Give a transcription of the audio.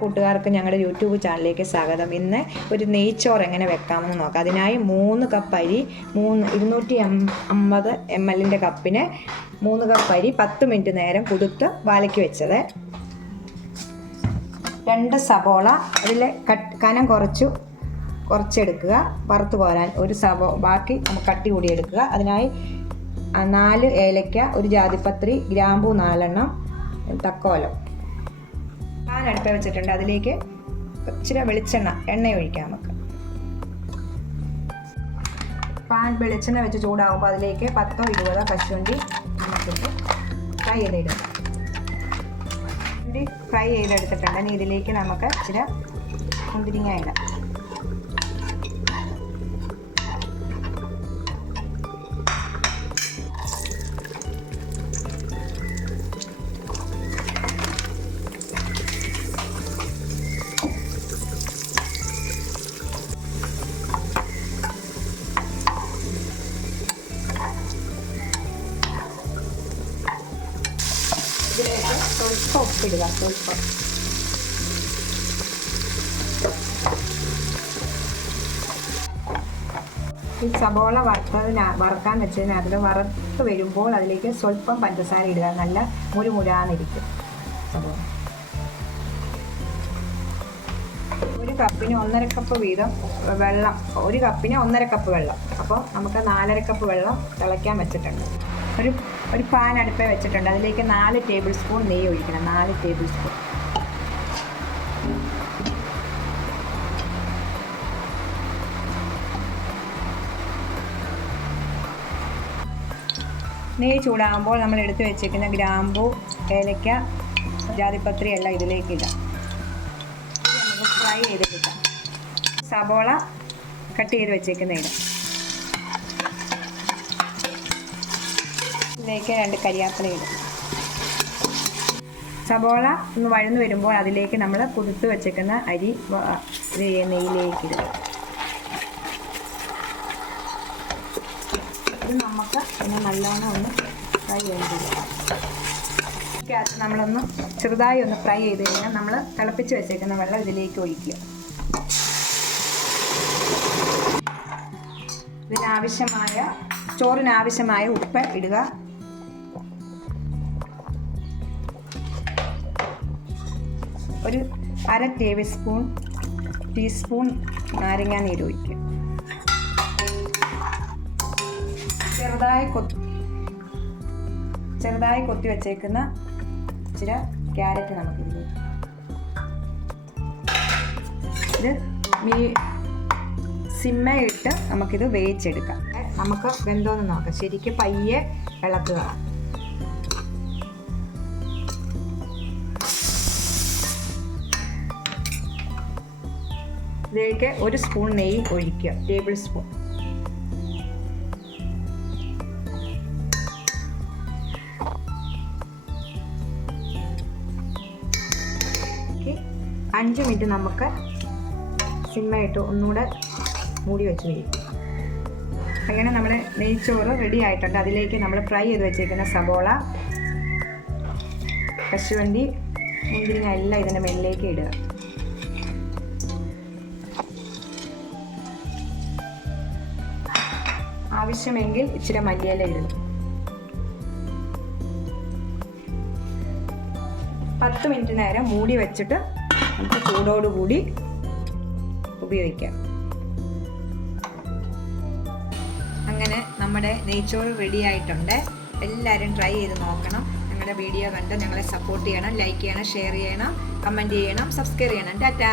കൂട്ടുകാർക്കും ഞങ്ങളുടെ യൂട്യൂബ് ചാനലിലേക്ക് സ്വാഗതം. ഇന്ന് ഒരു നെയ്ച്ചോറ് എങ്ങനെ വെക്കാമെന്ന് നോക്കാം. അതിനായി മൂന്ന് കപ്പ് അരി മൂന്ന് ഇരുന്നൂറ്റി അമ്പത് എം എല്ലിന്റെ കപ്പിന് മൂന്ന് കപ്പ് അരി പത്ത് മിനിറ്റ് നേരം കുതിർത്ത് വാലയ്ക്ക് വെച്ചത്. രണ്ട് സബോള അതിൽ കട്ട് കനം കുറച്ചു കുറച്ചെടുക്കുക. വറുത്ത് പോരാൻ ഒരു സബോ ബാക്കി നമുക്ക് കട്ടി കൂടി എടുക്കുക. അതിനായി നാല് ഏലയ്ക്ക ഒരു ജാതിപത്രി ഗ്രാമ്പൂ നാലെണ്ണം തക്കോലം. അടുപ്പ് വെച്ചിട്ടുണ്ട്. അതിലേക്ക് ഇച്ചിരി വെളിച്ചെണ്ണ എണ്ണ ഒഴിക്കാം നമുക്ക്. പാൻ വെളിച്ചെണ്ണ വെച്ച് ചൂടാകുമ്പോൾ അതിലേക്ക് പത്തോ ഇരുപതോ കശുവണ്ടി നമുക്കിട്ട് ഫ്രൈ ചെയ്തിടും ഫ്രൈ ചെയ്തെടുത്തിട്ടുണ്ട്. ഇനി ഇതിലേക്ക് നമുക്ക് ഇച്ചിരി മുന്തിരിങ്ങ ഇടാം. സ്വല്പം ഉപ്പിടുക സ്വല്പം ഈ സബോള വറുത്തതിന് വറുക്കാൻ വെച്ചതിന് അതിൽ വറുത്ത് വരുമ്പോൾ അതിലേക്ക് സ്വല്പം പഞ്ചസാര ഇടുക. നല്ല മുരുമുരാന്നിരിക്കും ഒരു കപ്പിന് ഒന്നര കപ്പ് വീതം വെള്ളം ഒരു കപ്പിന് ഒന്നര കപ്പ് വെള്ളം. അപ്പോൾ നമുക്ക് നാലര കപ്പ് വെള്ളം തിളയ്ക്കാൻ വെച്ചിട്ടുണ്ട്. ഒരു ഒരു പാൻ അടുപ്പേ വെച്ചിട്ടുണ്ട്. അതിലേക്ക് നാല് ടേബിൾ സ്പൂൺ നെയ്യ് ഒഴിക്കണം. നാല് ടേബിൾ സ്പൂൺ നെയ്യ് ചൂടാകുമ്പോൾ നമ്മൾ എടുത്തു വെച്ചിരിക്കുന്ന ഗ്രാമ്പു ഏലക്ക ജാതിപത്രി എല്ലാം ഇതിലേക്ക് ഇടാം. നമുക്ക് ഫ്രൈ ചെയ്തെടുക്കാം സബോള കട്ട് ചെയ്ത് വെച്ചേക്കുന്ന ഇടാം. ഇതിലേക്ക് രണ്ട് കരിയാപ്പില ഇടും. സബോള ഒന്ന് വഴന്നു വരുമ്പോൾ അതിലേക്ക് നമ്മൾ കുതിർത്ത് വെച്ചേക്കുന്ന അരി നെയ്യിലേക്ക് ഇടുക ഇത് നമുക്ക് പിന്നെ നല്ലോണം ഒന്ന് ഫ്രൈ ചെയ്തെടുക്കാം. ഗ്യാസ് നമ്മളൊന്ന് ചെറുതായി ഒന്ന് ഫ്രൈ ചെയ്ത് കഴിഞ്ഞാൽ നമ്മൾ തിളപ്പിച്ച് വെച്ചേക്കുന്ന വെള്ളം ഇതിലേക്ക് ഒഴിക്കുക. ഇതിനാവശ്യമായ ചോറിനാവശ്യമായ ഉപ്പ് ഇടുക. ഒരു അര ടേബിൾ സ്പൂൺ ടീസ്പൂൺ നാരങ്ങ നീര് ഒഴിക്കുക. ചെറുതായി കൊത്തി ചെറുതായി കൊത്തി വെച്ചേക്കുന്ന ഇച്ചിരി ക്യാരറ്റ് നമുക്ക് ഇത് മീ സിമ്മയിട്ട് നമുക്കിത് വേവിച്ചെടുക്കാം. നമുക്ക് വെന്തോന്ന് നോക്കാം. ശരിക്കും പയ്യെ ഇളക്കുക. ഇതിലേക്ക് ഒരു സ്പൂൺ നെയ്യ് ഒഴിക്കുക. Table spoon. അഞ്ച് മിനിറ്റ് നമുക്ക് സിമ്മയിട്ട് ഒന്നുകൂടെ മൂടി വെച്ച് കഴിയും അങ്ങനെ നമ്മുടെ നെയ്ച്ചോറ് റെഡി ആയിട്ടുണ്ട്. അതിലേക്ക് നമ്മൾ ഫ്രൈ ചെയ്ത് വെച്ചേക്കുന്ന സബോള കശുവണ്ടി മുന്തിരിങ്ങ എല്ലാം ഇതിന്റെ മേലിലേക്ക് ഇടുക. ആവശ്യമെങ്കിൽ ഇച്ചിരി മല്ലിയില ഇടും പത്ത് മിനിറ്റ് നേരം മൂടി വെച്ചിട്ട് നമുക്ക് ചൂടോടുകൂടി ഉപയോഗിക്കാം. അങ്ങനെ നമ്മുടെ നെയ്ച്ചോറ് റെഡി ആയിട്ടുണ്ട്. എല്ലാവരും ട്രൈ ചെയ്ത് നോക്കണം. ഞങ്ങളുടെ വീഡിയോ കണ്ട് ഞങ്ങളെ സപ്പോർട്ട് ചെയ്യണം ലൈക്ക് ചെയ്യണം ഷെയർ ചെയ്യണം കമന്റ് ചെയ്യണം സബ്സ്ക്രൈബ് ചെയ്യണം. ടാറ്റാ